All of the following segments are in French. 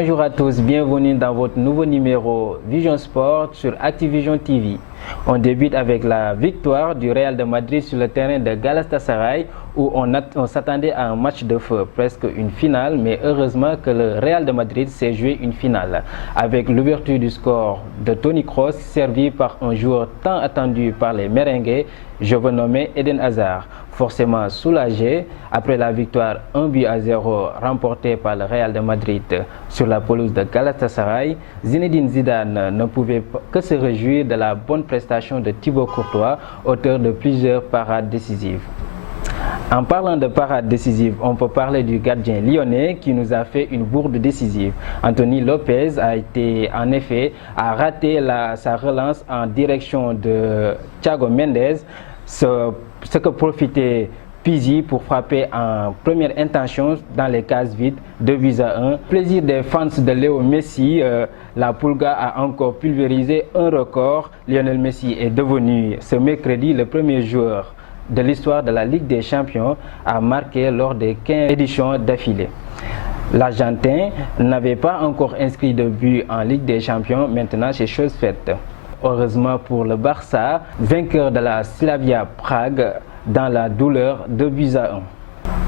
Bonjour à tous, bienvenue dans votre nouveau numéro Vision Sport sur Activision TV. On débute avec la victoire du Real de Madrid sur le terrain de Galatasaray où on s'attendait à un match de feu, presque une finale, mais heureusement que le Real de Madrid s'est joué une finale avec l'ouverture du score de Toni Kroos servi par un joueur tant attendu par les merengues, je veux nommer Eden Hazard. Forcément soulagé après la victoire 1-0 remportée par le Real de Madrid sur la pelouse de Galatasaray, Zinedine Zidane ne pouvait que se réjouir de la bonne prestation de Thibaut Courtois, auteur de plusieurs parades décisives. En parlant de parade décisive, on peut parler du gardien lyonnais qui nous a fait une bourde décisive. Anthony Lopez a raté sa relance en direction de Thiago Mendes, ce que profitait Pizzi pour frapper en première intention dans les cases vides, 2-1. Plaisir des fans de Léo Messi, la Pulga a encore pulvérisé un record. Lionel Messi est devenu ce mercredi le premier joueur de l'histoire de la Ligue des Champions à marquer lors des 15 éditions d'affilée. L'Argentin n'avait pas encore inscrit de but en Ligue des Champions, maintenant c'est chose faite. Heureusement pour le Barça, vainqueur de la Slavia Prague dans la douleur, 2-1.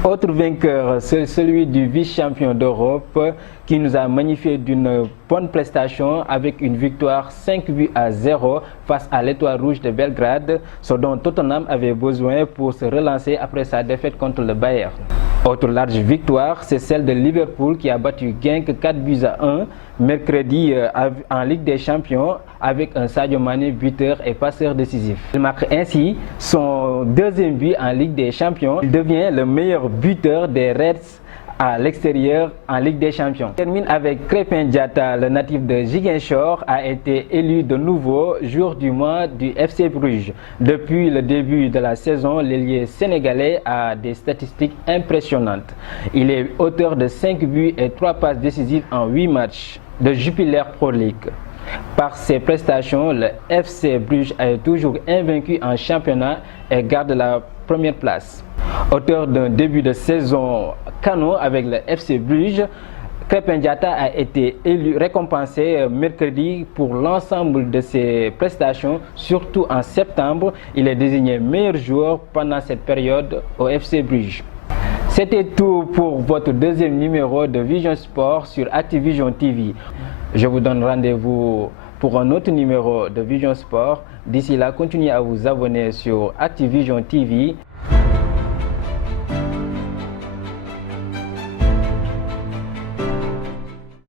Autre vainqueur, c'est celui du vice-champion d'Europe qui nous a magnifié d'une bonne prestation avec une victoire 5-0 face à l'Étoile Rouge de Belgrade, ce dont Tottenham avait besoin pour se relancer après sa défaite contre le Bayern. Autre large victoire, c'est celle de Liverpool qui a battu Genk 4-1 mercredi en Ligue des Champions avec un Sadio Mané buteur et passeur décisif. Il marque ainsi son deuxième but en Ligue des Champions. Il devient le meilleur buteur des Reds à l'extérieur en Ligue des Champions. On termine avec Krépin Diatta, le natif de Ziguinchor, a été élu de nouveau joueur du mois du FC Bruges. Depuis le début de la saison, l'ailier sénégalais a des statistiques impressionnantes. Il est auteur de 5 buts et 3 passes décisives en 8 matchs de Jupiler Pro League. Par ses prestations, le FC Bruges est toujours invaincu en championnat et garde la première place. Auteur d'un début de saison canon avec le FC Bruges, Krépin Diatta a été récompensé mercredi pour l'ensemble de ses prestations, surtout en septembre. Il est désigné meilleur joueur pendant cette période au FC Bruges. C'était tout pour votre deuxième numéro de Vision Sport sur Activision TV. Je vous donne rendez-vous pour un autre numéro de Vision Sport. D'ici là, continuez à vous abonner sur Activision TV.